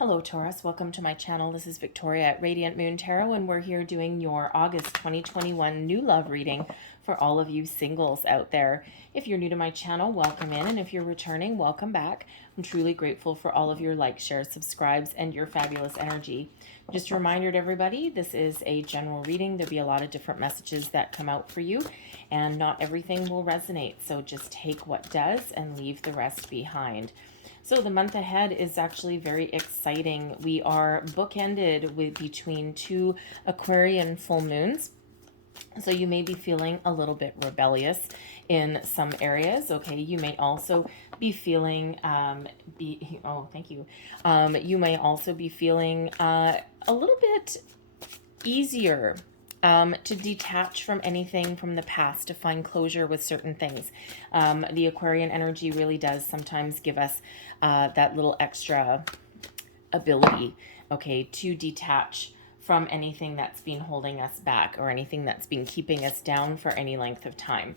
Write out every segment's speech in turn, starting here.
Hello Taurus, welcome to my channel. This is Victoria at Radiant Moon Tarot, and we're here doing your August 2021 new love reading for all of you singles out there. If you're new to my channel, welcome in, and if you're returning, welcome back. I'm truly grateful for all of your likes, shares, subscribes, and your fabulous energy. Just a reminder to everybody, this is a general reading. There'll be a lot of different messages that come out for you, and not everything will resonate, so just take what does and leave the rest behind. So the month ahead is actually very exciting. We are bookended with between two Aquarian full moons. So you may be feeling a little bit rebellious in some areas. Okay, you may also be feeling, thank you. You may also be feeling a little bit easier to detach from anything from the past, to find closure with certain things. The Aquarian energy really does sometimes give us that little extra ability, okay, to detach from anything that's been holding us back or anything that's been keeping us down for any length of time.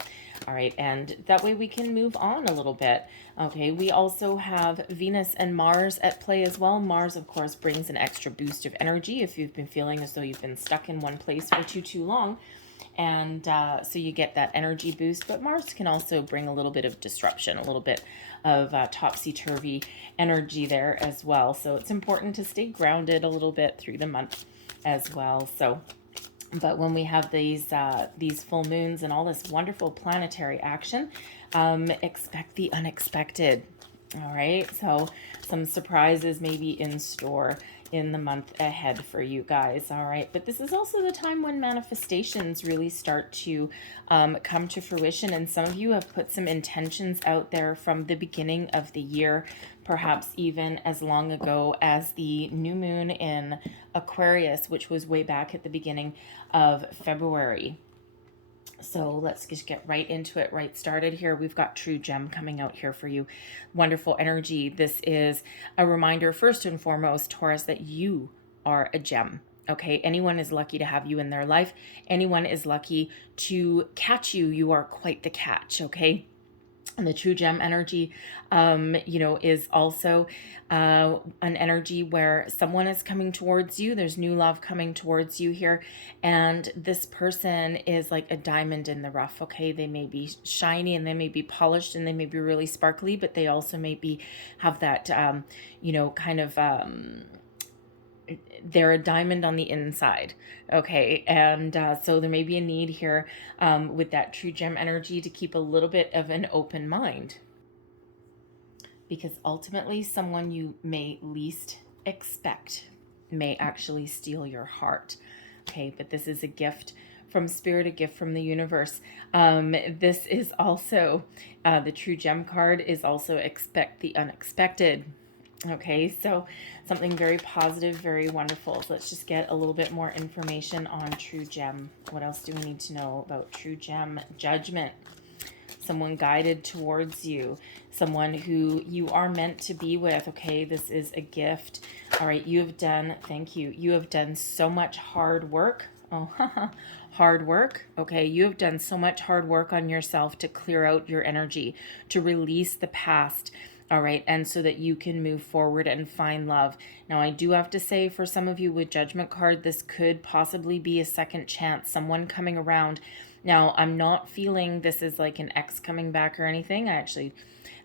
All right, and that way we can move on a little bit. Okay, we also have Venus and Mars at play as well. Mars, of course, brings an extra boost of energy if you've been feeling as though you've been stuck in one place for too long. And so you get that energy boost, but Mars can also bring a little bit of disruption, a little bit of topsy-turvy energy there as well. So it's important to stay grounded a little bit through the month as well. So, but when we have these full moons and all this wonderful planetary action, expect the unexpected. All right, so some surprises may be in store in the month ahead for you guys. All right, but this is also the time when manifestations really start to come to fruition, and some of you have put some intentions out there from the beginning of the year, perhaps even as long ago as the new moon in Aquarius, which was way back at the beginning of February. So let's just get right into it, right started here. We've got True Gem coming out here for you. Wonderful energy. This is a reminder, first and foremost, Taurus, that you are a gem. Okay, anyone is lucky to have you in their life. Anyone is lucky to catch you. You are quite the catch, okay? And the True Gem energy, is also an energy where someone is coming towards you. There's new love coming towards you here. And this person is like a diamond in the rough, okay? They may be shiny and they may be polished and they may be really sparkly, but they also may have that, they're a diamond on the inside, okay? And so there may be a need here with that True Gem energy to keep a little bit of an open mind, because ultimately someone you may least expect may actually steal your heart, okay? But this is a gift from Spirit, a gift from the universe. This is also, the True Gem card is also expect the unexpected. Okay, so something very positive, very wonderful. So let's just get a little bit more information on True Gem. What else do we need to know about True Gem? Judgment. Someone guided towards you. Someone who you are meant to be with. Okay, this is a gift. All right, you have done, thank you. You have done so much hard work. Oh, hard work. Okay, you have done so much hard work on yourself to clear out your energy, to release the past. All right, and so that you can move forward and find love. Now, I do have to say, for some of you with Judgment card, this could possibly be a second chance, someone coming around. Now, I'm not feeling this is like an ex coming back or anything. I actually,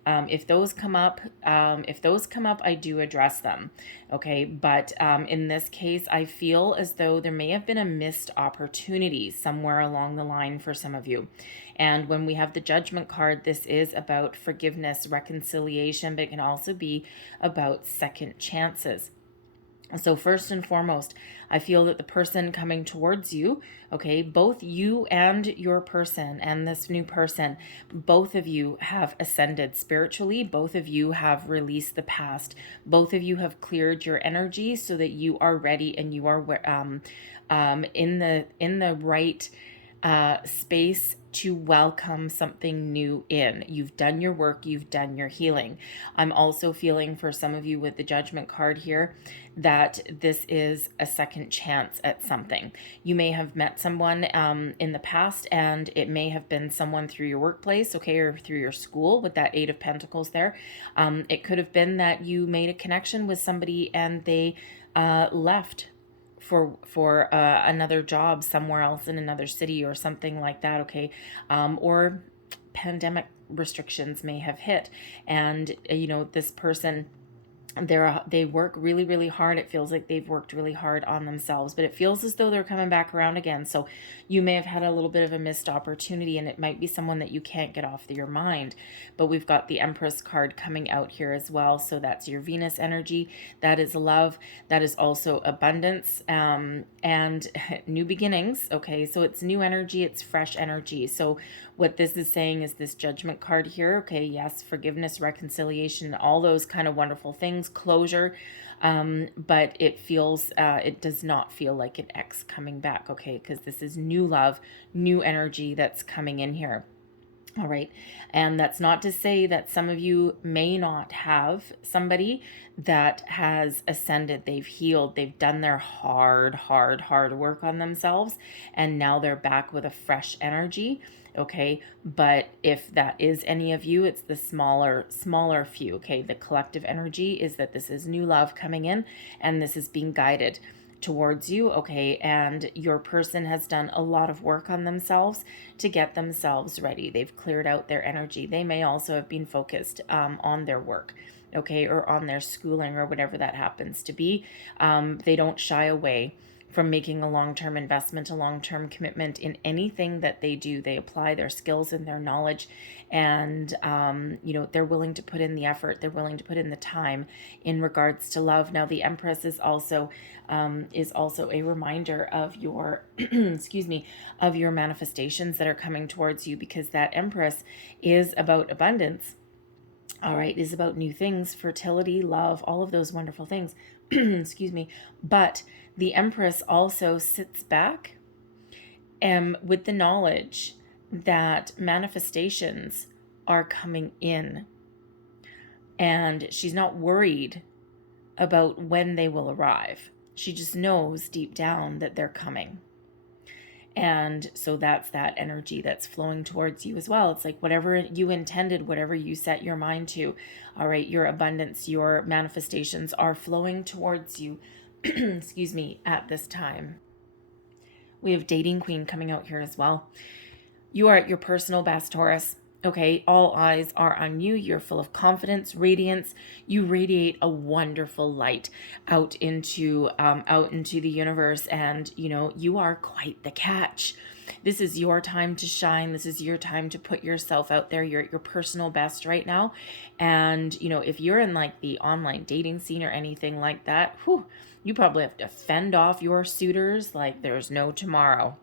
if those come up, I do address them. Okay, but in this case, I feel as though there may have been a missed opportunity somewhere along the line for some of you. And when we have the Judgment card, this is about forgiveness, reconciliation, but it can also be about second chances. So first and foremost, I feel that the person coming towards you, okay, both you and your person and this new person, both of you have ascended spiritually. Both of you have released the past. Both of you have cleared your energy so that you are ready and you are in the right space to welcome something new in. You've done your work, you've done your healing. I'm also feeling for some of you with the Judgment card here that this is a second chance at something. You may have met someone in the past, and it may have been someone through your workplace, okay, or through your school with that Eight of Pentacles there. It could have been that you made a connection with somebody and they left for another job somewhere else in another city or something like that, okay? Or pandemic restrictions may have hit, and this person, they work really, really hard. It feels like they've worked really hard on themselves, but it feels as though they're coming back around again. So you may have had a little bit of a missed opportunity, and it might be someone that you can't get off your mind. But we've got the Empress card coming out here as well. So that's your Venus energy. That is love. That is also abundance, and new beginnings. Okay, so it's new energy. It's fresh energy. So what this is saying is this Judgment card here. Okay, yes, forgiveness, reconciliation, all those kind of wonderful things, closure, but it does not feel like an ex coming back, okay, because this is new love, new energy that's coming in here. All right. And that's not to say that some of you may not have somebody that has ascended. They've healed. They've done their hard work on themselves. And now they're back with a fresh energy. Okay. But if that is any of you, it's the smaller few. Okay. The collective energy is that this is new love coming in, and this is being guided towards you, okay, and your person has done a lot of work on themselves to get themselves ready. They've cleared out their energy. They may also have been focused on their work, okay, or on their schooling or whatever that happens to be. They don't shy away from making a long-term investment, a long-term commitment in anything that they do. They apply their skills and their knowledge, and they're willing to put in the effort. They're willing to put in the time in regards to love. Now, the Empress is also a reminder of your of your manifestations that are coming towards you, because that Empress is about abundance. All right, is about new things, fertility, love, all of those wonderful things. Excuse me. But the Empress also sits back with the knowledge that manifestations are coming in. And she's not worried about when they will arrive. She just knows deep down that they're coming. And so that's that energy that's flowing towards you as well. It's like whatever you intended, whatever you set your mind to, all right, your abundance, your manifestations are flowing towards you, excuse me, at this time. We have Dating Queen coming out here as well. You are at your personal best, Taurus. Okay, all eyes are on you. You're full of confidence, radiance. You radiate a wonderful light out into the universe, and you are quite the catch. This is your time to shine. This is your time to put yourself out there. You're at your personal best right now, and if you're in like the online dating scene or anything like that, you probably have to fend off your suitors like there's no tomorrow.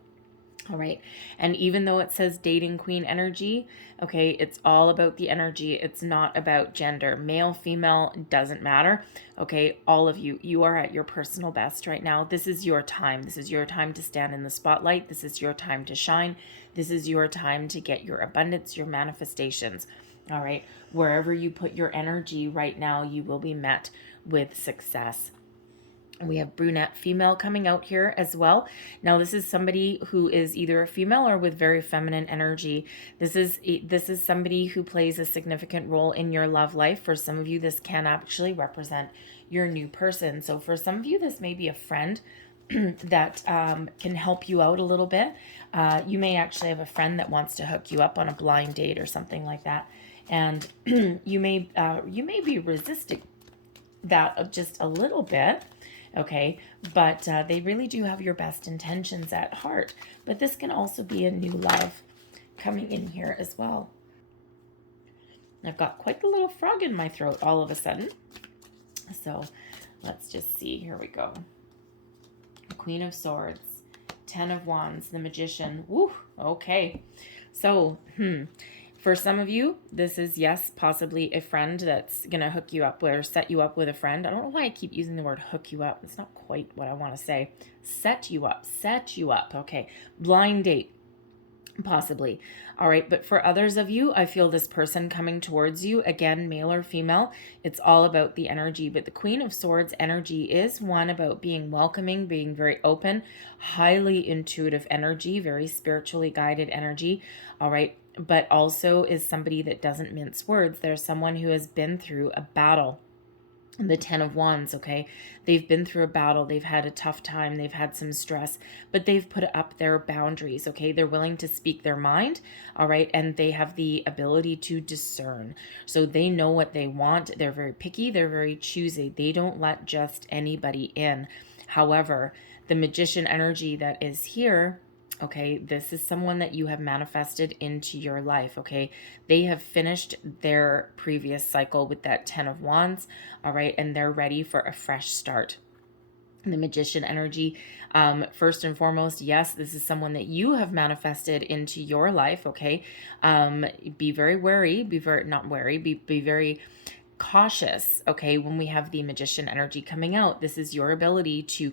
All right. And even though it says dating queen energy, okay, it's all about the energy. It's not about gender. Male, female, doesn't matter. Okay. All of you, you are at your personal best right now. This is your time. This is your time to stand in the spotlight. This is your time to shine. This is your time to get your abundance, your manifestations. All right. Wherever you put your energy right now, you will be met with success. And we have brunette female coming out here as well. Now, this is somebody who is either a female or with very feminine energy. This is somebody who plays a significant role in your love life. For some of you, this can actually represent your new person. So for some of you, this may be a friend that can help you out a little bit. You may actually have a friend that wants to hook you up on a blind date or something like that. And you may be resisting that just a little bit. Okay, but they really do have your best intentions at heart. But this can also be a new love coming in here as well. I've got quite the little frog in my throat all of a sudden. So let's just see. Here we go. Queen of Swords, Ten of Wands, the Magician. Woo, okay. So, for some of you, this is, yes, possibly a friend that's going to hook you up or set you up with a friend. I don't know why I keep using the word hook you up. It's not quite what I want to say. Set you up. Okay. Blind date. Possibly. All right. But for others of you, I feel this person coming towards you, again, male or female, it's all about the energy. But the Queen of Swords energy is one about being welcoming, being very open, highly intuitive energy, very spiritually guided energy. All right. But also is somebody that doesn't mince words. There's someone who has been through a battle. The Ten of Wands, okay? They've been through a battle. They've had a tough time. They've had some stress, but they've put up their boundaries, okay? They're willing to speak their mind, all right? And they have the ability to discern. So they know what they want. They're very picky. They're very choosy. They don't let just anybody in. However, the Magician energy that is here, okay, this is someone that you have manifested into your life, okay? They have finished their previous cycle with that Ten of Wands, all right, and they're ready for a fresh start. The Magician energy, first and foremost, yes, this is someone that you have manifested into your life, okay? Be very wary, be very cautious, okay? When we have the Magician energy coming out, this is your ability to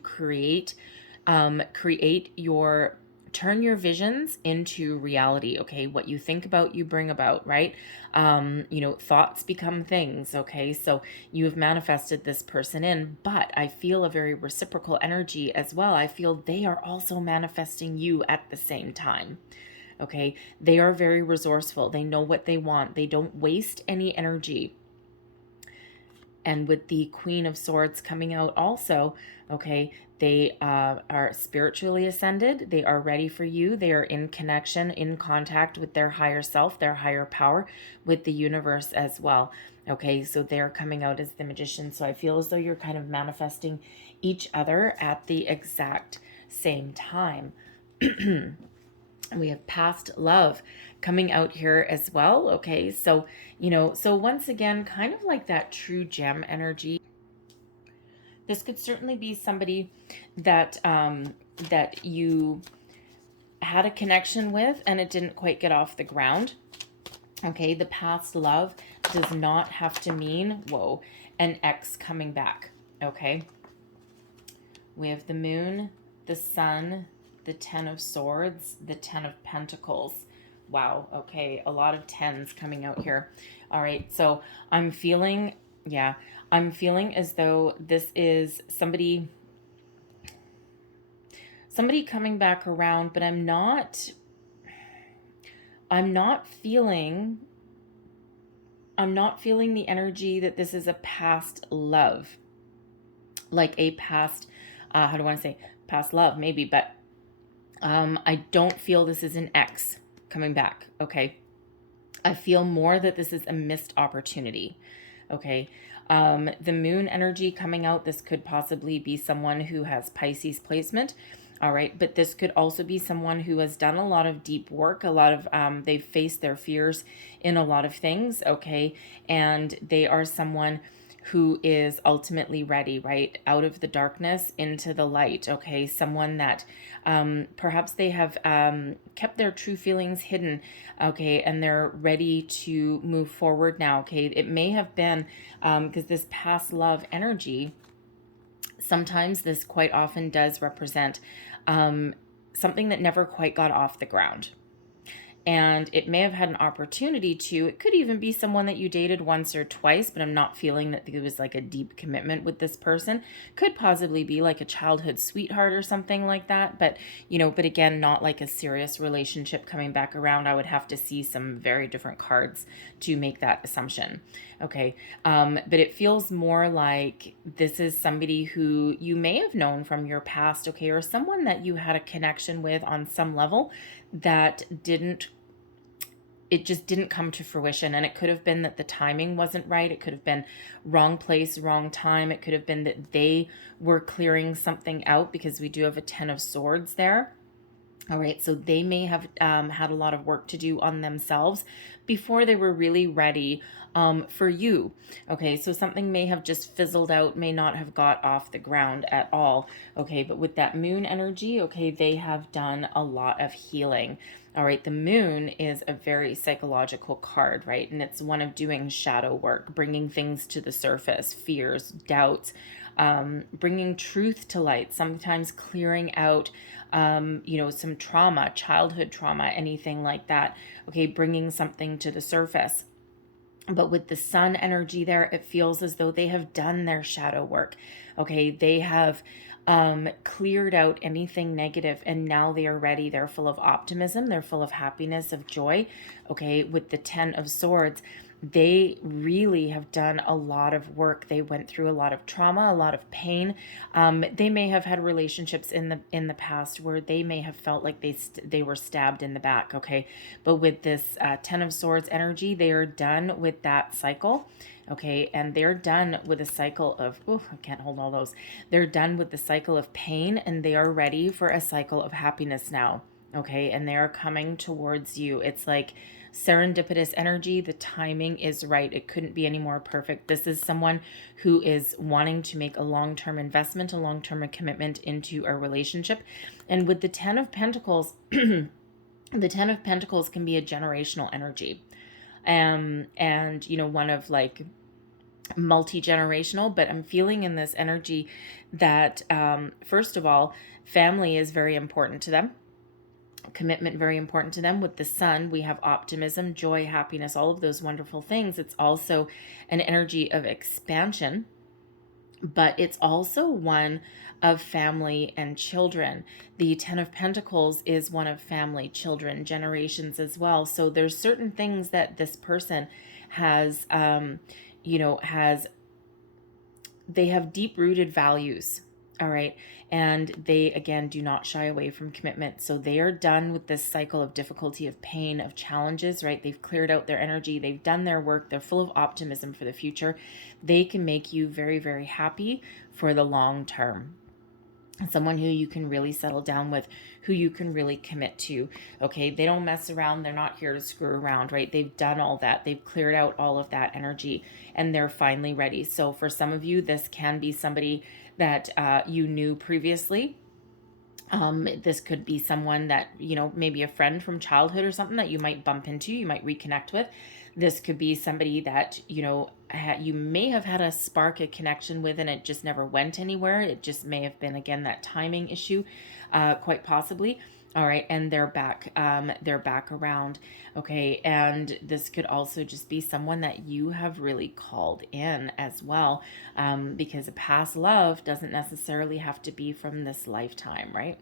turn your visions into reality, okay? What you think about, you bring about, right? Thoughts become things, okay? So you have manifested this person in, but I feel a very reciprocal energy as well. I feel they are also manifesting you at the same time, okay? They are very resourceful. They know what they want. They don't waste any energy. And with the Queen of Swords coming out also, okay, they are spiritually ascended. They are ready for you. They are in connection, in contact with their higher self, their higher power, with the universe as well. Okay, so they're coming out as the Magician. So I feel as though you're kind of manifesting each other at the exact same time. We have past love coming out here as well. Okay, so so once again, kind of like that true gem energy. This could certainly be somebody that that you had a connection with and it didn't quite get off the ground. Okay, the past love does not have to mean, an ex coming back. Okay, we have the Moon, the Sun, the Ten of Swords, the Ten of Pentacles. Wow, okay, a lot of tens coming out here. All right, so I'm feeling as though this is somebody coming back around, but I'm not feeling the energy that this is a past love, like a past, how do I want to say, past love maybe, but I don't feel this is an ex coming back, okay? I feel more that this is a missed opportunity, okay? The Moon energy coming out, this could possibly be someone who has Pisces placement, all right? But this could also be someone who has done a lot of deep work, a lot of, they've faced their fears in a lot of things, okay? And they are someone who is ultimately ready, right? Out of the darkness into the light, okay? Someone that perhaps they have kept their true feelings hidden, okay? And they're ready to move forward now, okay? It may have been, because this past love energy, sometimes this quite often does represent something that never quite got off the ground. And it may have had an opportunity to, it could even be someone that you dated once or twice, but I'm not feeling that there was like a deep commitment with this person. Could possibly be like a childhood sweetheart or something like that. But, but again, not like a serious relationship coming back around. I would have to see some very different cards to make that assumption. Okay. But it feels more like this is somebody who you may have known from your past, okay, or someone that you had a connection with on some level that it just didn't come to fruition. And it could have been that the timing wasn't right. It could have been wrong place, wrong time. It could have been that they were clearing something out, because we do have a Ten of Swords there. All right, so they may have had a lot of work to do on themselves before they were really ready for you. Okay, so something may have just fizzled out, may not have got off the ground at all. Okay, but with that Moon energy, okay, they have done a lot of healing. All right, the Moon is a very psychological card, right? And it's one of doing shadow work, bringing things to the surface, fears, doubts, bringing truth to light, sometimes clearing out, some trauma, childhood trauma, anything like that. Okay, bringing something to the surface. But with the sun energy there, it feels as though they have done their shadow work. Okay, they have cleared out anything negative, and now they are ready. They're full of optimism. They're full of happiness, of joy. Okay, with the 10 of Swords, they really have done a lot of work. They went through a lot of trauma, a lot of pain. They may have had relationships in the past where they may have felt like they were stabbed in the back. Okay, but with this 10 of Swords energy, they are done with that cycle. Okay, and they're done with a cycle of, oh, I can't hold all those. They're done with the cycle of pain, and they are ready for a cycle of happiness now. Okay, and they are coming towards you. It's like serendipitous energy. The timing is right. It couldn't be any more perfect. This is someone who is wanting to make a long-term investment, a long-term commitment into a relationship. And with the 10 of Pentacles, the 10 of Pentacles can be a generational energy. And one of like multi-generational, but I'm feeling in this energy that first of all, family is very important to them. Commitment very important to them. With the sun, we have optimism, joy, happiness, all of those wonderful things. It's also an energy of expansion, but it's also one of family and children. The 10 of Pentacles is one of family, children, generations as well. So there's certain things that this person has, they have deep-rooted values. All right. And they, again, do not shy away from commitment. So they are done with this cycle of difficulty, of pain, of challenges, right? They've cleared out their energy. They've done their work. They're full of optimism for the future. They can make you very, very happy for the long term. Someone who you can really settle down with, who you can really commit to. Okay, they don't mess around. They're not here to screw around, right? They've done all that. They've cleared out all of that energy, and they're finally ready. So for some of you, this can be somebody that you knew previously. This could be someone that, maybe a friend from childhood or something that you might bump into, you might reconnect with. This could be somebody that, you may have had a spark, a connection with, and it just never went anywhere. It just may have been, again, that timing issue, quite possibly. All right, and they're back around. Okay, and this could also just be someone that you have really called in as well, because a past love doesn't necessarily have to be from this lifetime, right?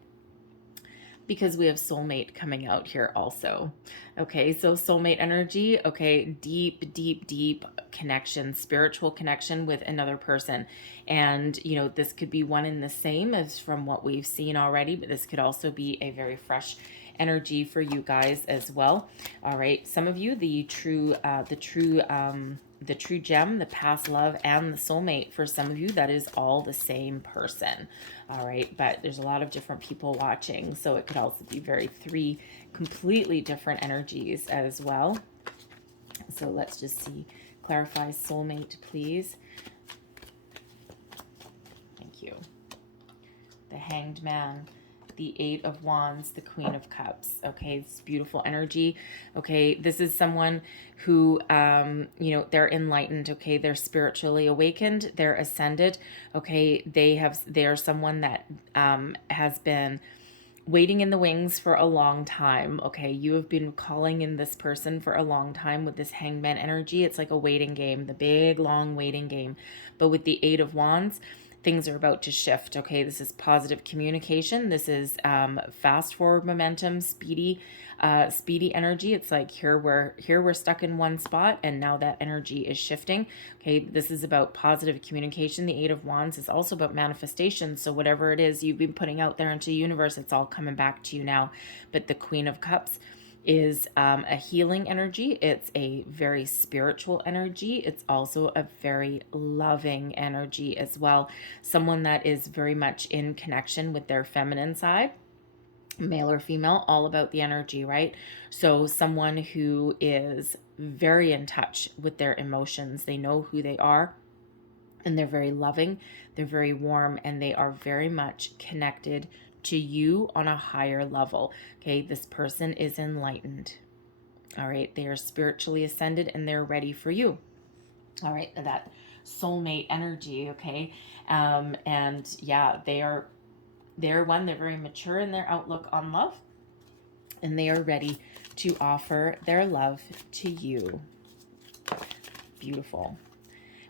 Because we have soulmate coming out here also. Okay, so soulmate energy, okay, deep, deep, deep connection, spiritual connection with another person. And, this could be one and the same as from what we've seen already, but this could also be a very fresh energy for you guys as well. All right, some of you, the true gem, the past love, and the soulmate. For some of you, that is all the same person. All right, but there's a lot of different people watching, so it could also be three completely different energies as well. So let's just see. Clarify soulmate, please. Thank you. The Hanged Man, the 8 of Wands, the Queen of Cups. Okay, it's beautiful energy. Okay, this is someone who, they're enlightened. Okay, they're spiritually awakened. They're ascended. Okay, they are someone that has been waiting in the wings for a long time. Okay, you have been calling in this person for a long time with this Hangman energy. It's like a waiting game, the big, long waiting game. But with the 8 of Wands, things are about to shift. Okay, this is positive communication. This is fast forward momentum, speedy energy. It's like here we're stuck in one spot, and now that energy is shifting. Okay, this is about positive communication. The 8 of Wands is also about manifestation. So whatever it is you've been putting out there into the universe, it's all coming back to you now. But the Queen of Cups is a healing energy. It's a very spiritual energy. It's also a very loving energy as well. Someone that is very much in connection with their feminine side, male or female, all about the energy, right? So someone who is very in touch with their emotions. They know who they are, and they're very loving. They're very warm, and they are very much connected to you on a higher level. Okay, this person is enlightened. All right, they are spiritually ascended, and they're ready for you. All right, that soulmate energy, okay? And yeah, they're very mature in their outlook on love, and they are ready to offer their love to you. Beautiful.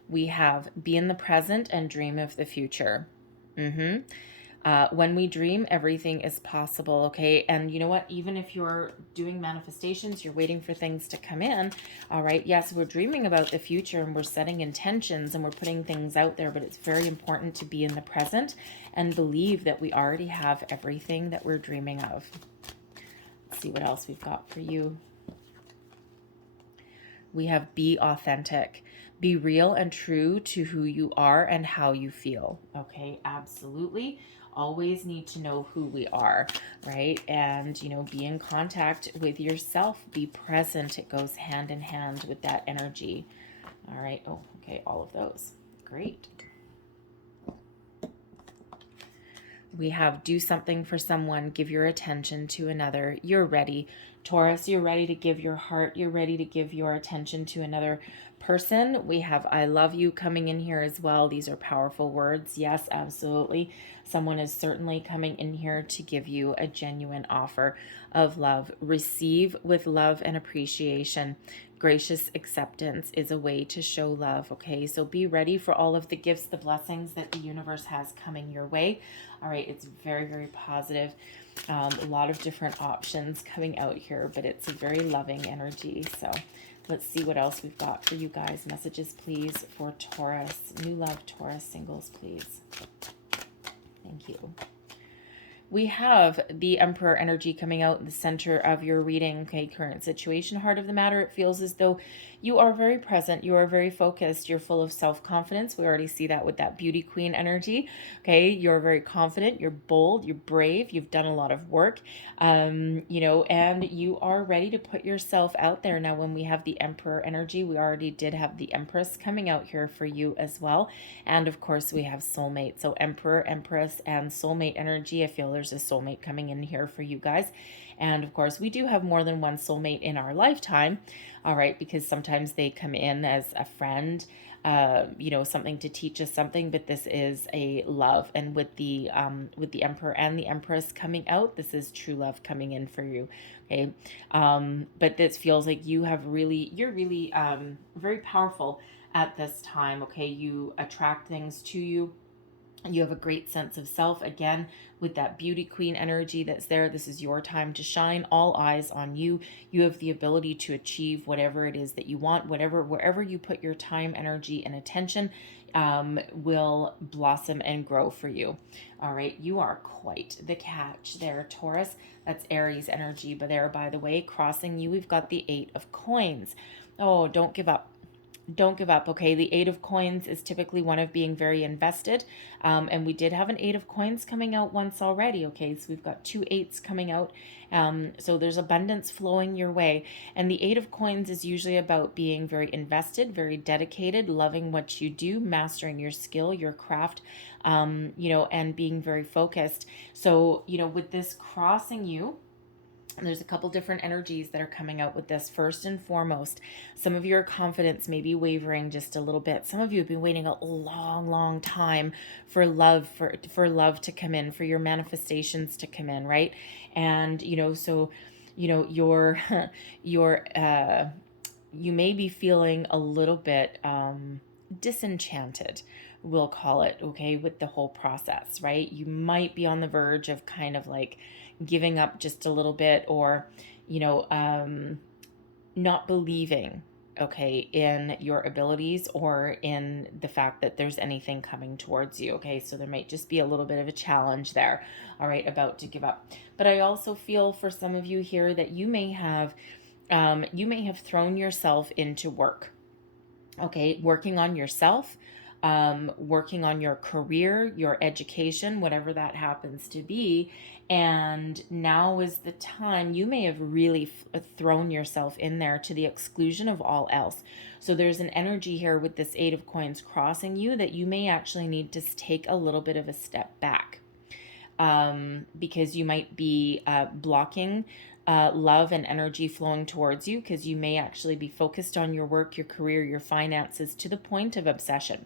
We have be in the present and dream of the future. When we dream, everything is possible, okay? And you know what? Even if you're doing manifestations, you're waiting for things to come in, all right? Yes, we're dreaming about the future and we're setting intentions and we're putting things out there, but it's very important to be in the present and believe that we already have everything that we're dreaming of. Let's see what else we've got for you. We have be authentic. Be real and true to who you are and how you feel. Okay, absolutely. Always need to know who we are, right? And, you know, be in contact with yourself. Be present. It goes hand in hand with that energy. All right. Oh, okay. All of those. Great. We have do something for someone, give your attention to another. You're ready, Taurus. You're ready to give your heart. You're ready to give your attention to another person. We have I love you coming in here as well. These are powerful words. Yes, absolutely. Someone is certainly coming in here to give you a genuine offer of love. Receive with love and appreciation. Gracious acceptance is a way to show love, okay? So be ready for all of the gifts, the blessings that the universe has coming your way. All right, it's very, very positive. A lot of different options coming out here, but it's a very loving energy. So let's see what else we've got for you guys. Messages, please, for Taurus. New love, Taurus singles, please. Thank you. We have the Emperor energy coming out in the center of your reading. Okay, current situation, heart of the matter. It feels as though you are very present. You are very focused. You're full of self-confidence. We already see that with that beauty queen energy. Okay, you're very confident. You're bold. You're brave. You've done a lot of work, you know, and you are ready to put yourself out there. Now, when we have the Emperor energy, we already did have the Empress coming out here for you as well. And of course, we have soulmate. So Emperor, Empress, and soulmate energy. I feel there's a soulmate coming in here for you guys. And of course, we do have more than one soulmate in our lifetime, all right, because sometimes they come in as a friend, you know, something to teach us something, but this is a love. And with the Emperor and the Empress coming out, this is true love coming in for you, okay? But this feels like you're really very powerful at this time, okay? You attract things to you. You have a great sense of self. Again, with that beauty queen energy that's there, this is your time to shine. All eyes on you. You have the ability to achieve whatever it is that you want. Wherever you put your time, energy, and attention will blossom and grow for you. All right, you are quite the catch there, Taurus. That's Aries energy. But there, by the way, crossing you, we've got the 8 of coins. Oh, don't give up. Don't give up, okay? The 8 of coins is typically one of being very invested. And we did have an 8 of coins coming out once already, okay? So we've got 2 8s coming out. So there's abundance flowing your way. And the 8 of coins is usually about being very invested, very dedicated, loving what you do, mastering your skill, your craft, you know, and being very focused. So, you know, with this crossing you, there's a couple different energies that are coming out with this. First and foremost, some of your confidence may be wavering just a little bit. Some of you have been waiting a long time for love, for love to come in, for your manifestations to come in, right? And, you know, so, you know, you may be feeling a little bit disenchanted, we'll call it, okay, with the whole process, right? You might be on the verge of kind of like giving up just a little bit, or, you know, not believing, okay, in your abilities or in the fact that there's anything coming towards you, okay? So there might just be a little bit of a challenge there, all right, about to give up. But I also feel for some of you here that you may have thrown yourself into work, okay, working on yourself, working on your career, your education, whatever that happens to be. And now is the time. You may have really thrown yourself in there to the exclusion of all else. So there's an energy here with this 8 of coins crossing you that you may actually need to take a little bit of a step back, because you might be blocking love and energy flowing towards you, because you may actually be focused on your work, your career, your finances to the point of obsession.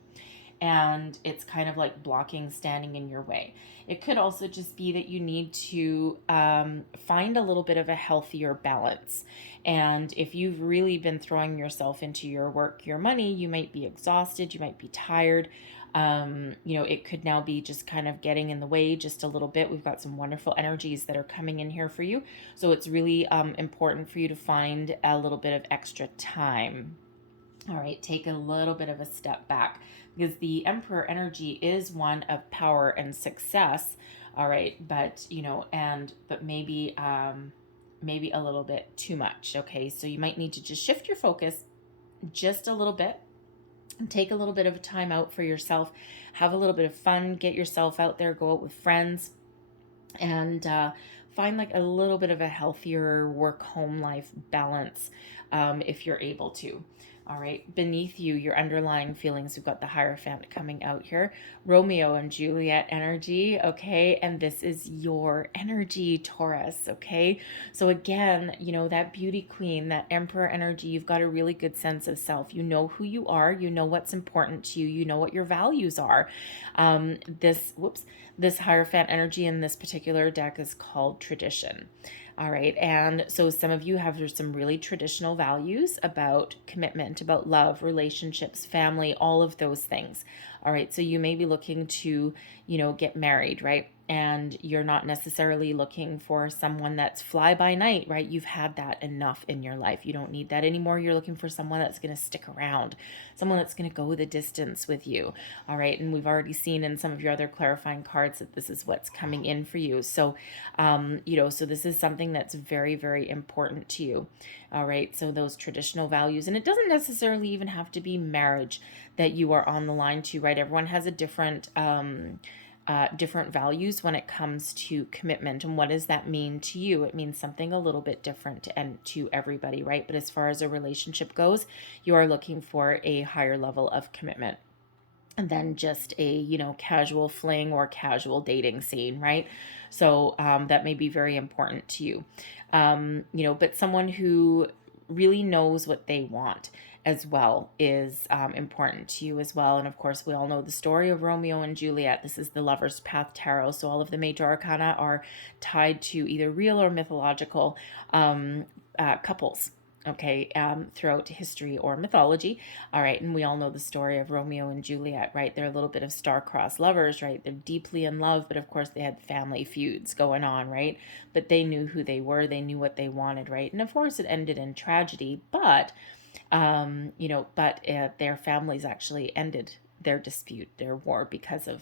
And it's kind of like blocking, standing in your way. It could also just be that you need to find a little bit of a healthier balance. And if you've really been throwing yourself into your work, your money, you might be exhausted, you might be tired. It could now be just kind of getting in the way just a little bit. We've got some wonderful energies that are coming in here for you. So it's really important for you to find a little bit of extra time. All right, take a little bit of a step back, because the Emperor energy is one of power and success. All right, but maybe a little bit too much. Okay, so you might need to just shift your focus just a little bit. Take a little bit of a time out for yourself, have a little bit of fun, get yourself out there, go out with friends, and find like a little bit of a healthier work-home life balance if you're able to. All right, beneath you, your underlying feelings, we've got the Hierophant coming out here, Romeo and Juliet energy, okay? And this is your energy, Taurus, okay? So again, that beauty queen, that Emperor energy, you've got a really good sense of self. You know who you are, you know what's important to you, you know what your values are. This Hierophant energy in this particular deck is called tradition. All right, and so some of you have some really traditional values about commitment, about love, relationships, family, all of those things. All right, so you may be looking to, get married, right? And you're not necessarily looking for someone that's fly by night, right? You've had that enough in your life. You don't need that anymore. You're looking for someone that's going to stick around, someone that's going to go the distance with you. All right, and we've already seen in some of your other clarifying cards that this is what's coming in for you. So, so this is something that's very, very important to you. All right, so those traditional values, and it doesn't necessarily even have to be marriage that you are on the line to, right? Everyone has a different values when it comes to commitment. And what does that mean to you? It means something a little bit different and to everybody, right? But as far as a relationship goes, you are looking for a higher level of commitment than just a, casual fling or casual dating scene, right? So that may be very important to you. But someone who really knows what they want as well is important to you as well. And of course, we all know the story of Romeo and Juliet. This is the Lover's Path Tarot. So all of the major arcana are tied to either real or mythological couples, okay, throughout history or mythology. All right, and we all know the story of Romeo and Juliet, right? They're a little bit of star-crossed lovers, right? They're deeply in love, but of course they had family feuds going on, right? But they knew who they were, they knew what they wanted, right? And of course it ended in tragedy, but their families actually ended their dispute, their war, because of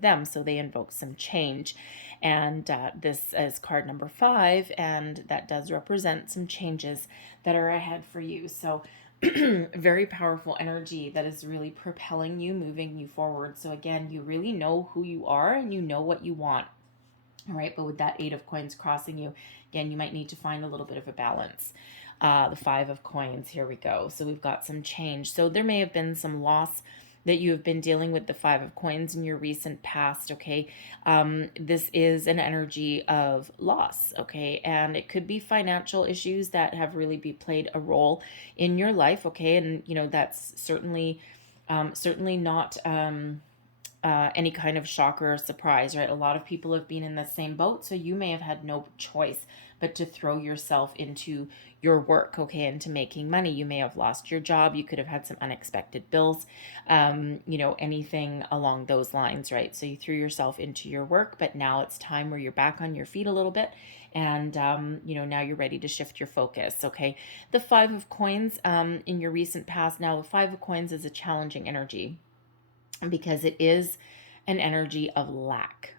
them. So they invoked some change, and this is card number 5, and that does represent some changes that are ahead for you. So very powerful energy that is really propelling you, moving you forward. So again, you really know who you are and you know what you want. All right, but with that 8 of coins crossing you, again, you might need to find a little bit of a balance. The 5 of coins, here we go. So we've got some change. So there may have been some loss that you have been dealing with the 5 of coins in your recent past, okay? This is an energy of loss, okay? And it could be financial issues that have really played a role in your life, okay? And, that's certainly not any kind of shocker or surprise, right? A lot of people have been in the same boat, so you may have had no choice but to throw yourself into your work, okay, into making money. You may have lost your job. You could have had some unexpected bills, anything along those lines, right? So you threw yourself into your work, but now it's time where you're back on your feet a little bit, and now you're ready to shift your focus, okay? The 5 of coins in your recent past. Now, the 5 of coins is a challenging energy because it is an energy of lack.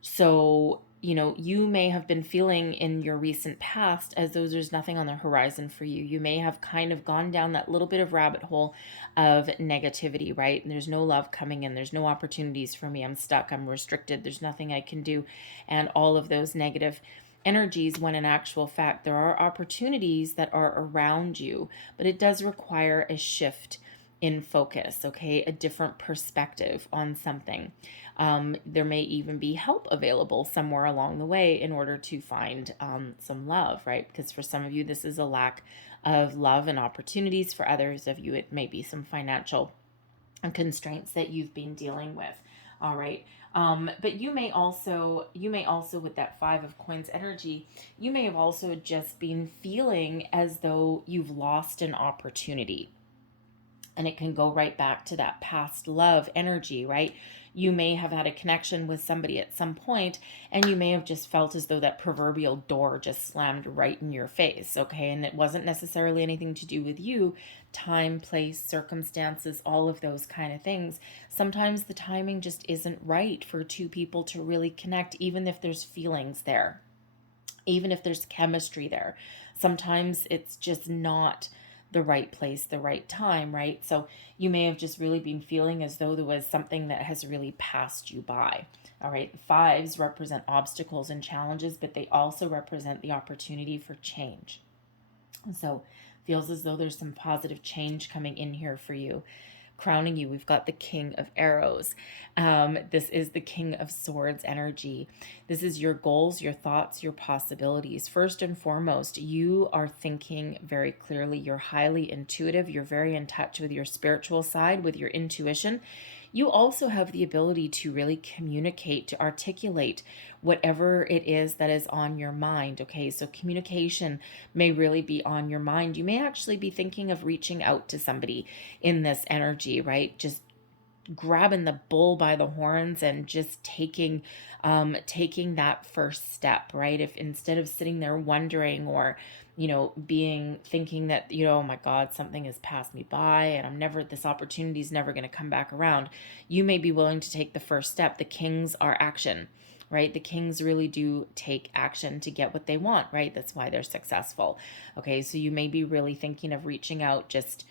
So, you may have been feeling in your recent past as though there's nothing on the horizon for you. You may have kind of gone down that little bit of rabbit hole of negativity, right? And there's no love coming in. There's no opportunities for me. I'm stuck. I'm restricted. There's nothing I can do. And all of those negative energies, when in actual fact, there are opportunities that are around you, but it does require a shift in focus, okay? A different perspective on something. There may even be help available somewhere along the way in order to find some love, right? Because for some of you, this is a lack of love and opportunities. For others of you, it may be some financial constraints that you've been dealing with. All right. But you may also with that Five of Coins energy, you may have also just been feeling as though you've lost an opportunity. And it can go right back to that past love energy, right? You may have had a connection with somebody at some point, and you may have just felt as though that proverbial door just slammed right in your face, okay? And it wasn't necessarily anything to do with you. Time, place, circumstances, all of those kind of things. Sometimes the timing just isn't right for two people to really connect, even if there's feelings there, even if there's chemistry there. Sometimes it's just not the right place, the right time, right? So you may have just really been feeling as though there was something that has really passed you by. All right. Fives represent obstacles and challenges, but they also represent the opportunity for change. So feels as though there's some positive change coming in here for you. Crowning you, we've got the King of Arrows. This is the King of Swords energy. This is your goals, your thoughts, your possibilities. First and foremost, you are thinking very clearly. You're highly intuitive. You're very in touch with your spiritual side, with your intuition. You also have the ability to really communicate, to articulate whatever it is that is on your mind. Okay, so communication may really be on your mind. You may actually be thinking of reaching out to somebody in this energy, right? Just grabbing the bull by the horns and just taking that first step, right? If instead of sitting there wondering or being thinking that oh my god, something has passed me by and this opportunity is never going to come back around, you may be willing to take the first step. The kings are action, right? The kings really do take action to get what they want, right? That's why they're successful. Okay, so you may be really thinking of reaching out, just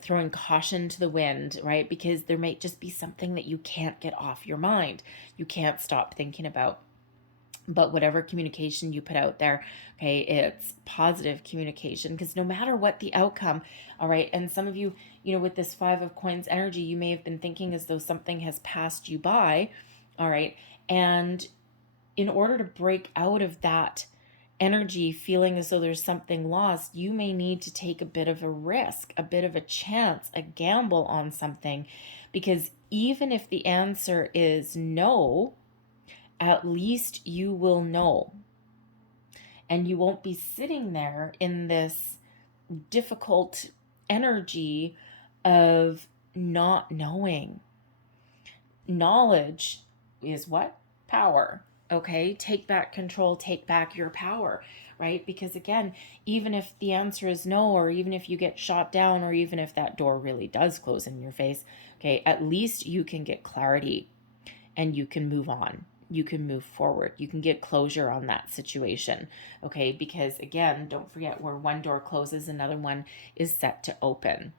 throwing caution to the wind, right? Because there might just be something that you can't get off your mind. You can't stop thinking about. But whatever communication you put out there, okay, it's positive communication, because no matter what the outcome, all right, and some of you, with this Five of Coins energy, you may have been thinking as though something has passed you by, all right, and in order to break out of that energy, feeling as though there's something lost, you may need to take a bit of a risk, a bit of a chance, a gamble on something, because even if the answer is no, at least you will know. And you won't be sitting there in this difficult energy of not knowing. Knowledge is what? Power. Okay, take back control, take back your power, right? Because again, even if the answer is no, or even if you get shot down, or even if that door really does close in your face, okay, at least you can get clarity and you can move on. You can move forward. You can get closure on that situation, okay? Because again, don't forget, where one door closes, another one is set to open.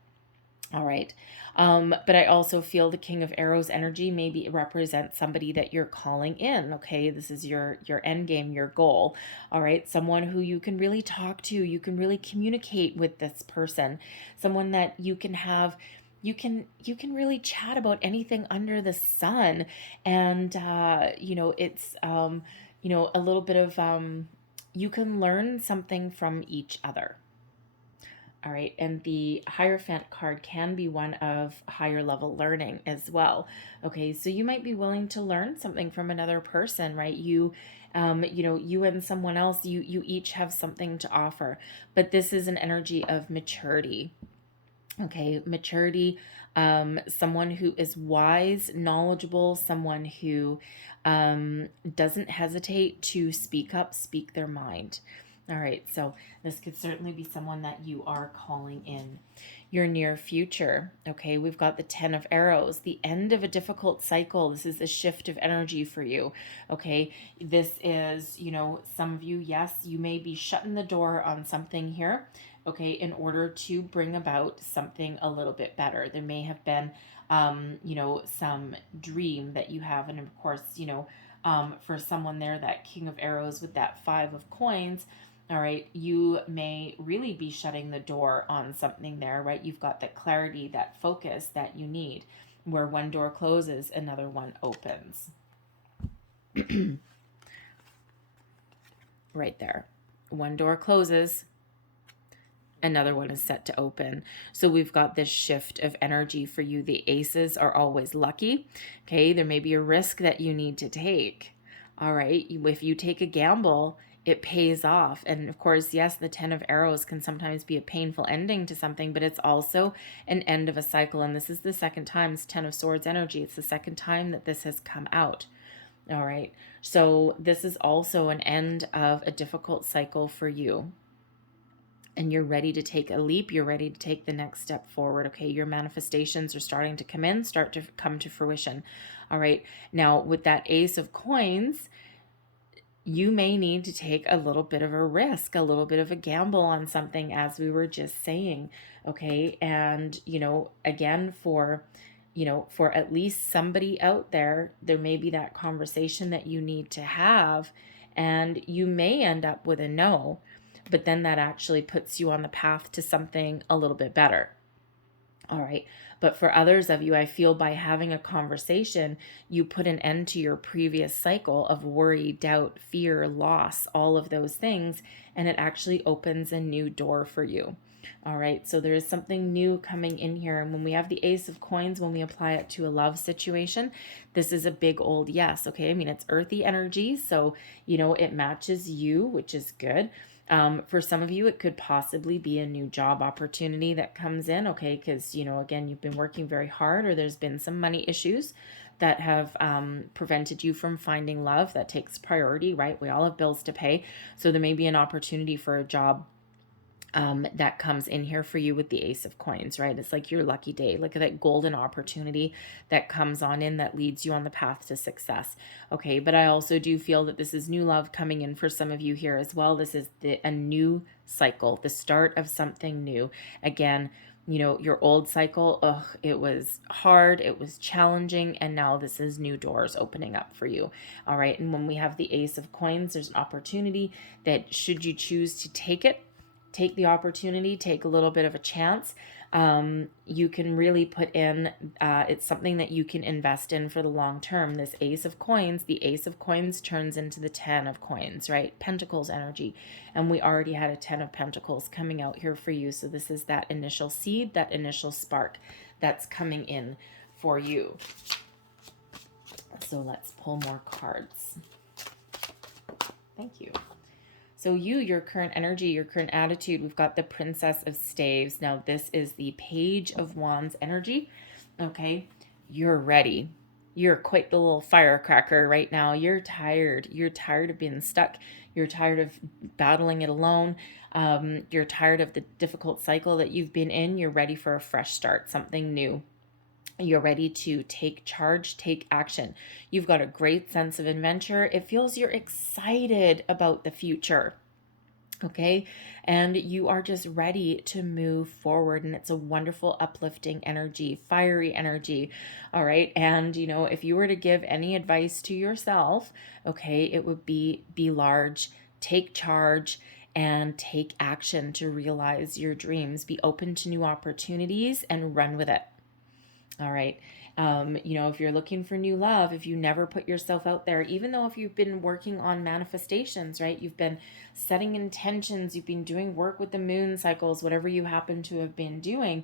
All right. But I also feel the King of Arrows energy maybe represents somebody that you're calling in. Okay. This is your end game, your goal. All right. Someone who you can really talk to, you can really communicate with this person, someone that you can have, you can really chat about anything under the sun. And, it's, a little bit of, you can learn something from each other. All right, and the Hierophant card can be one of higher level learning as well. Okay, so you might be willing to learn something from another person, right? You and someone else, you each have something to offer, but this is an energy of maturity. Okay, maturity, someone who is wise, knowledgeable, someone who doesn't hesitate to speak up, speak their mind. All right, so this could certainly be someone that you are calling in. Your near future, okay, we've got the 10 of Arrows, the end of a difficult cycle. This is a shift of energy for you, okay? This is, some of you, yes, you may be shutting the door on something here, okay, in order to bring about something a little bit better. There may have been, some dream that you have, and of course, for someone there, that King of Arrows with that Five of Coins, All right, you may really be shutting the door on something there, right? You've got that clarity, that focus that you need, where one door closes, another one opens. Right there. One door closes, another one is set to open. So we've got this shift of energy for you. The aces are always lucky. Okay, there may be a risk that you need to take. All right, if you take a gamble, it pays off. And of course, yes, the 10 of arrows can sometimes be a painful ending to something, but it's also an end of a cycle. And this is the second time, it's 10 of swords energy. It's the second time that this has come out. All right, so this is also an end of a difficult cycle for you. And you're ready to take a leap. You're ready to take the next step forward. Okay, your manifestations are starting to come in, start to come to fruition. All right, now with that ace of coins, you may need to take a little bit of a risk, a little bit of a gamble on something, as we were just saying. Okay, and again, for at least somebody out there, there may be that conversation that you need to have, and you may end up with a no, but then that actually puts you on the path to something a little bit better. All right. But for others of you, I feel by having a conversation, you put an end to your previous cycle of worry, doubt, fear, loss, all of those things, and it actually opens a new door for you. All right. So there is something new coming in here. And when we have the ace of coins, when we apply it to a love situation, this is a big old yes. Okay. I mean, it's earthy energy. So, it matches you, which is good. For some of you, it could possibly be a new job opportunity that comes in, okay? Because, again, you've been working very hard, or there's been some money issues that have prevented you from finding love. That takes priority, right? We all have bills to pay. So there may be an opportunity for a job that comes in here for you with the ace of coins, right? It's like your lucky day. Look at that golden opportunity that comes on in that leads you on the path to success. Okay, but I also do feel that this is new love coming in for some of you here as well. This is a new cycle, the start of something new. Again, your old cycle, it was hard, it was challenging, and now this is new doors opening up for you. All right, and when we have the ace of coins, there's an opportunity that, should you choose to take it, take the opportunity, take a little bit of a chance. You can really put in, it's something that you can invest in for the long term. This ace of coins, the ace of coins turns into the 10 of coins, right? Pentacles energy. And we already had a 10 of pentacles coming out here for you. So this is that initial seed, that initial spark that's coming in for you. So let's pull more cards. Thank you. So your current energy, your current attitude, we've got the Princess of Staves. Now this is the Page of Wands energy. Okay, you're ready. You're quite the little firecracker right now. You're tired. You're tired of being stuck. You're tired of battling it alone. You're tired of the difficult cycle that you've been in. You're ready for a fresh start, something new. You're ready to take charge, take action. You've got a great sense of adventure. It feels you're excited about the future. Okay. And you are just ready to move forward. And it's a wonderful, uplifting energy, fiery energy. All right. And, if you were to give any advice to yourself, okay, it would be large, take charge, and take action to realize your dreams. Be open to new opportunities and run with it. All right. If you're looking for new love, if you never put yourself out there, even though if you've been working on manifestations, right, you've been setting intentions, you've been doing work with the moon cycles, whatever you happen to have been doing,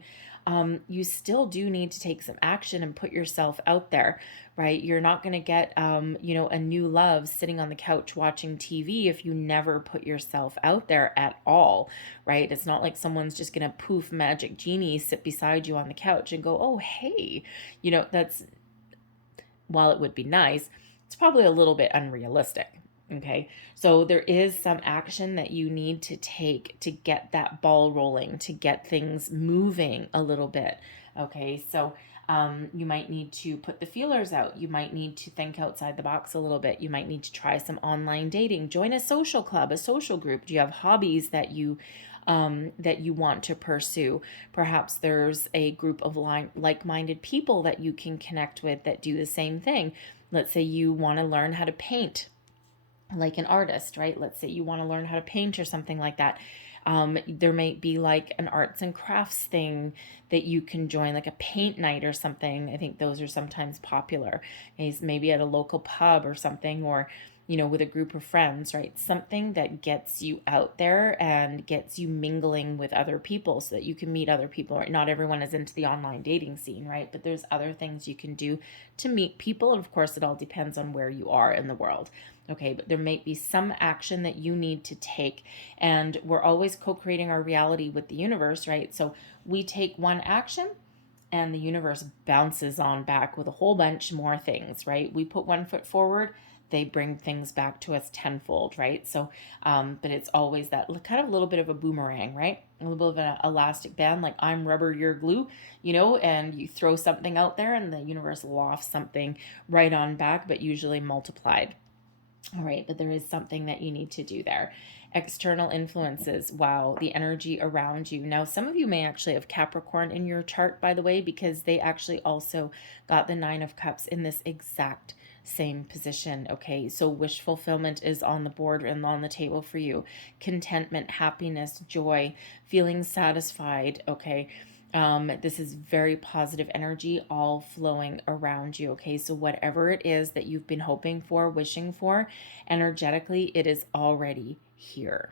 you still do need to take some action and put yourself out there, right? You're not going to get, a new love sitting on the couch watching TV if you never put yourself out there at all, right? It's not like someone's just going to poof magic genie sit beside you on the couch and go, oh, hey, that's, while it would be nice, it's probably a little bit unrealistic. Okay, so there is some action that you need to take to get that ball rolling, to get things moving a little bit. Okay, so you might need to put the feelers out. You might need to think outside the box a little bit. You might need to try some online dating. Join a social club, a social group. Do you have hobbies that you want to pursue? Perhaps there's a group of like-minded people that you can connect with that do the same thing. Let's say you want to learn how to paint. like an artist, right? Let's say you want to learn how to paint or something like that. There might be like an arts and crafts thing that you can join, like a paint night or something. I think those are sometimes popular. Maybe at a local pub or something, or with a group of friends, right? Something that gets you out there and gets you mingling with other people so that you can meet other people, right? Not everyone is into the online dating scene, right? But there's other things you can do to meet people. And of course, it all depends on where you are in the world. Okay, but there may be some action that you need to take. And we're always co-creating our reality with the universe, right? So we take one action and the universe bounces on back with a whole bunch more things, right? We put one foot forward, they bring things back to us tenfold, right? So, but it's always that kind of a little bit of a boomerang, right? A little bit of an elastic band, like I'm rubber, you're glue, and you throw something out there and the universe lofts something right on back, but usually multiplied. All right, but there is something that you need to do there. External influences. Wow, the energy around you. Now, some of you may actually have Capricorn in your chart, by the way, because they actually also got the Nine of Cups in this exact same position. Okay, so wish fulfillment is on the board and on the table for you. Contentment, happiness, joy, feeling satisfied. Okay. This is very positive energy all flowing around you. Okay, so whatever it is that you've been hoping for, wishing for, energetically, it is already here.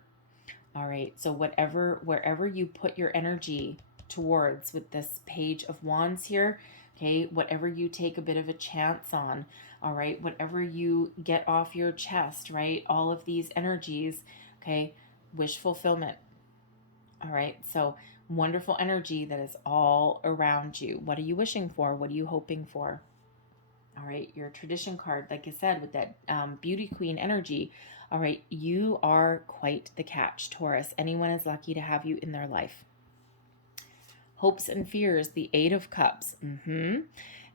All right, so wherever you put your energy towards with this Page of Wands here, okay, whatever you take a bit of a chance on, all right, whatever you get off your chest, right, all of these energies, okay, wish fulfillment. All right, so wonderful energy that is all around you. What are you wishing for? What are you hoping for? All right, your tradition card, like I said, with that beauty queen energy. All right, you are quite the catch, Taurus. Anyone is lucky to have you in their life. Hopes and fears, the Eight of Cups.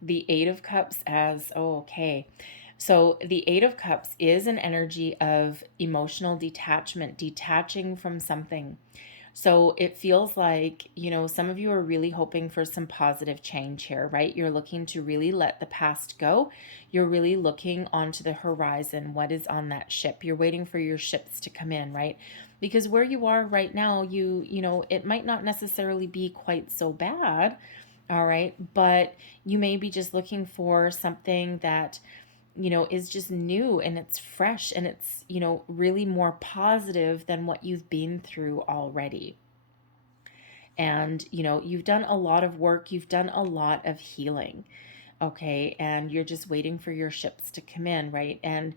The Eight of Cups as, oh, okay. So the Eight of Cups is an energy of emotional detachment, detaching from something. So it feels like, some of you are really hoping for some positive change here, right? You're looking to really let the past go. You're really looking onto the horizon. What is on that ship? You're waiting for your ships to come in, right? Because where you are right now, it might not necessarily be quite so bad, all right? But you may be just looking for something that is just new and it's fresh and it's, really more positive than what you've been through already. And, you've done a lot of work, you've done a lot of healing, okay? And you're just waiting for your ships to come in, right? And,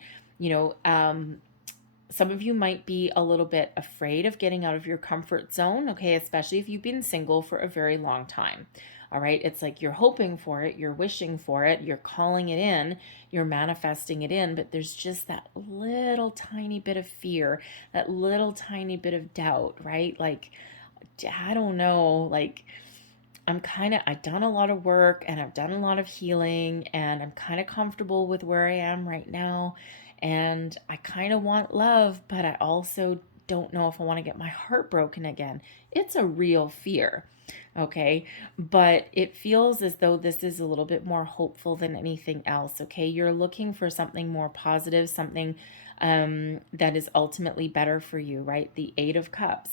some of you might be a little bit afraid of getting out of your comfort zone, okay? Especially if you've been single for a very long time. All right, it's like you're hoping for it, you're wishing for it, you're calling it in, you're manifesting it in, but there's just that little tiny bit of fear, that little tiny bit of doubt, right? Like, I don't know, like, I've done a lot of work and I've done a lot of healing and I'm kind of comfortable with where I am right now. And I kind of want love, but I also don't know if I want to get my heart broken again. It's a real fear. Okay. But it feels as though this is a little bit more hopeful than anything else. Okay. You're looking for something more positive, something that is ultimately better for you, right? The Eight of Cups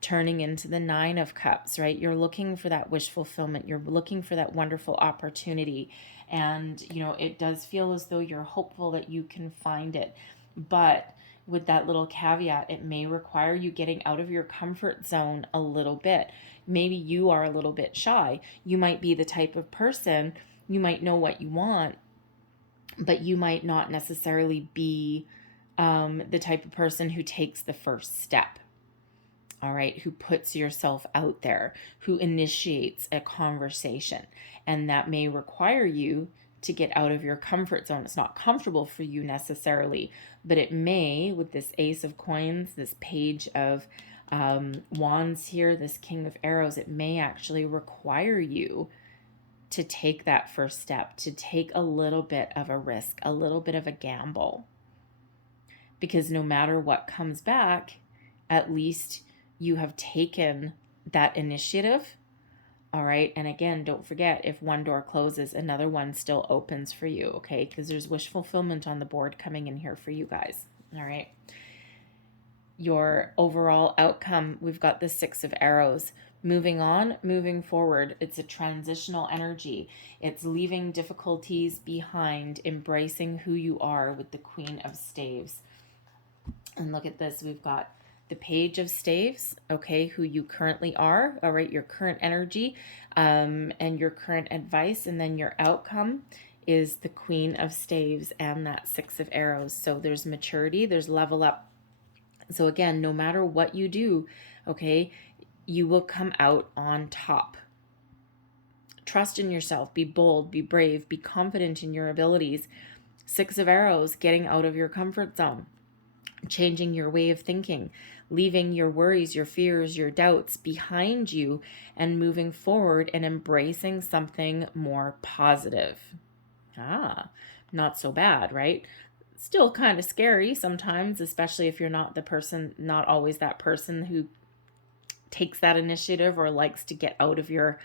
turning into the Nine of Cups, right? You're looking for that wish fulfillment. You're looking for that wonderful opportunity. And, it does feel as though you're hopeful that you can find it. But with that little caveat, it may require you getting out of your comfort zone a little bit. Maybe you are a little bit shy. You might be the type of person, you might know what you want, but you might not necessarily be the type of person who takes the first step. All right, who puts yourself out there, who initiates a conversation. And that may require you to get out of your comfort zone. It's not comfortable for you necessarily, but it may, with this Ace of Coins, this Page of Wands here, this King of Arrows, it may actually require you to take that first step, to take a little bit of a risk, a little bit of a gamble. Because no matter what comes back, at least you have taken that initiative. All right. And again, don't forget, if one door closes, another one still opens for you. Okay. Because there's wish fulfillment on the board coming in here for you guys. All right. Your overall outcome, we've got the Six of Arrows. Moving on, moving forward. It's a transitional energy. It's leaving difficulties behind, embracing who you are with the Queen of Staves. And look at this. We've got the Page of Staves, okay, who you currently are, all right, your current energy, and your current advice. And then your outcome is the Queen of Staves and that Six of Arrows. So there's maturity, there's level up. So again, no matter what you do, okay, you will come out on top. Trust in yourself, be bold, be brave, be confident in your abilities. Six of Arrows, getting out of your comfort zone, changing your way of thinking, leaving your worries, your fears, your doubts behind you, and moving forward and embracing something more positive. Not so bad, right? Still kind of scary sometimes, especially if you're not the person, not always that person who takes that initiative or likes to get out of your,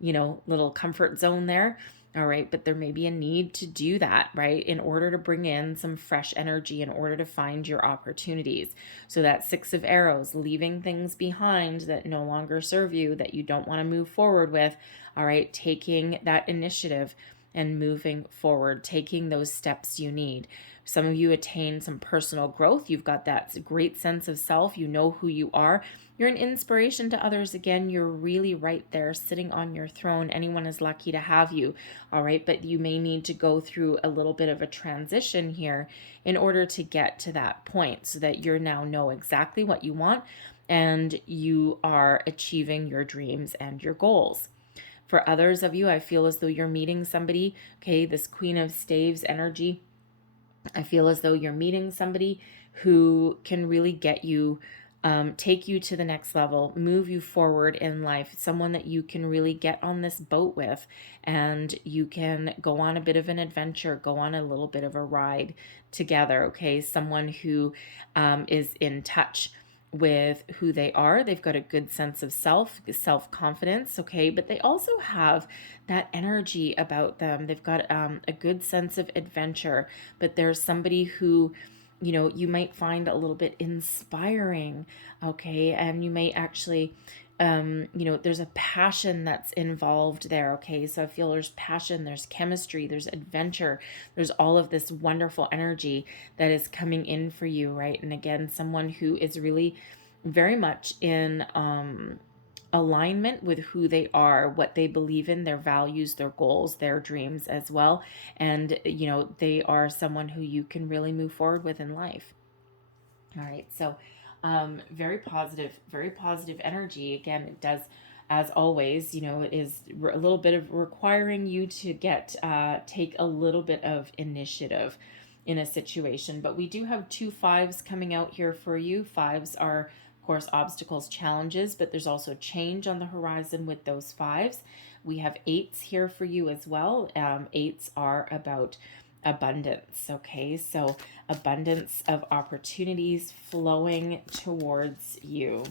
little comfort zone there. All right. But there may be a need to do that, right? In order to bring in some fresh energy, in order to find your opportunities. So that Six of Arrows, leaving things behind that no longer serve you, that you don't want to move forward with. All right. Taking that initiative and moving forward, taking those steps you need. Some of you attain some personal growth. You've got that great sense of self. You know who you are. You're an inspiration to others. Again, you're really right there sitting on your throne. Anyone is lucky to have you. All right. But you may need to go through a little bit of a transition here in order to get to that point so that you now know exactly what you want and you are achieving your dreams and your goals. For others of you, I feel as though you're meeting somebody, okay, this Queen of Staves energy. I feel as though you're meeting somebody who can really get you, take you to the next level, move you forward in life, someone that you can really get on this boat with, and you can go on a bit of an adventure, go on a little bit of a ride together, okay? Someone who is in touch with who they are. They've got a good sense of self-confidence, okay? But they also have that energy about them. They've got a good sense of adventure, but there's somebody who, you might find a little bit inspiring, okay? And you may actually, there's a passion that's involved there, okay? So I feel there's passion, there's chemistry, there's adventure, there's all of this wonderful energy that is coming in for you, right? And again, someone who is really very much in alignment with who they are, what they believe in, their values, their goals, their dreams as well. And, they are someone who you can really move forward with in life. All right. So, very positive energy. Again, it does, as always, it is a little bit of requiring you to take a little bit of initiative in a situation. But we do have 2 5s coming out here for you. 5s are, of course, obstacles, challenges, but there's also change on the horizon with those 5s. We have 8s here for you as well. 8s are about abundance, okay? So abundance of opportunities flowing towards you.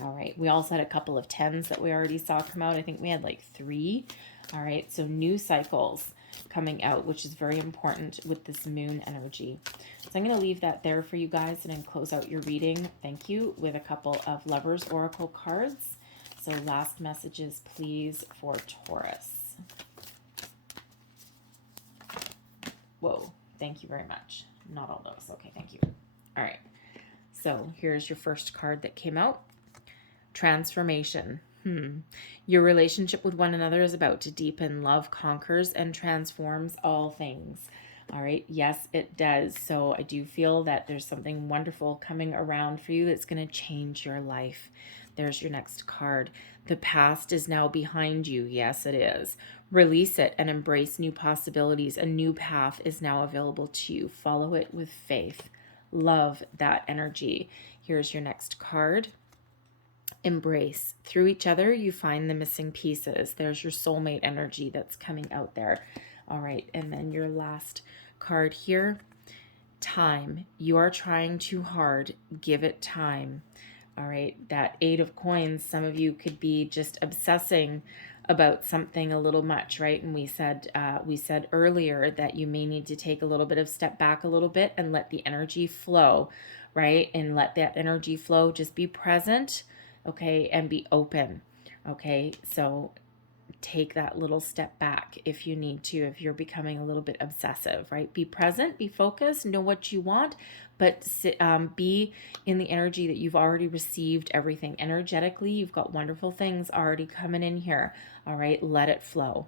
All right, we also had a couple of 10s that we already saw come out. I think we had like 3. All right, so new cycles coming out, which is very important with this moon energy. So I'm going to leave that there for you guys and then close out your reading. Thank you, with a couple of Lovers Oracle cards. So last messages, please, for Taurus. Whoa, thank you very much. Not all those. Okay, thank you. All right, so here's your first card that came out. Transformation. Your relationship with one another is about to deepen. Love conquers and transforms all things. All right, yes, it does. So I do feel that there's something wonderful coming around for you that's going to change your life. There's your next card. The past is now behind you. Yes, it is. Release it and embrace new possibilities. A new path is now available to you. Follow it with faith. Love that energy. Here's your next card. Embrace. Through each other, you find the missing pieces. There's your soulmate energy that's coming out there. All right, and then your last card here. Time. You are trying too hard. Give it time. All right, that 8 of coins, some of you could be just obsessing about something a little much, right? And we said earlier that you may need to take a little bit of step back a little bit and let the energy flow, right? And let that energy flow. Just be present, okay, and be open, okay? So take that little step back if you need to, if you're becoming a little bit obsessive, right? Be present, be focused, know what you want, but be in the energy that you've already received everything. Energetically, you've got wonderful things already coming in here, all right? Let it flow.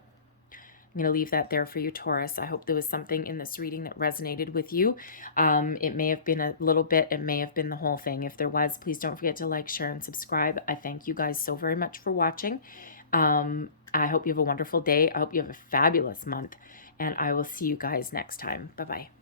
I'm going to leave that there for you, Taurus. I hope there was something in this reading that resonated with you. It may have been a little bit. It may have been the whole thing. If there was, please don't forget to like, share, and subscribe. I thank you guys so very much for watching. I hope you have a wonderful day. I hope you have a fabulous month. And I will see you guys next time. Bye-bye.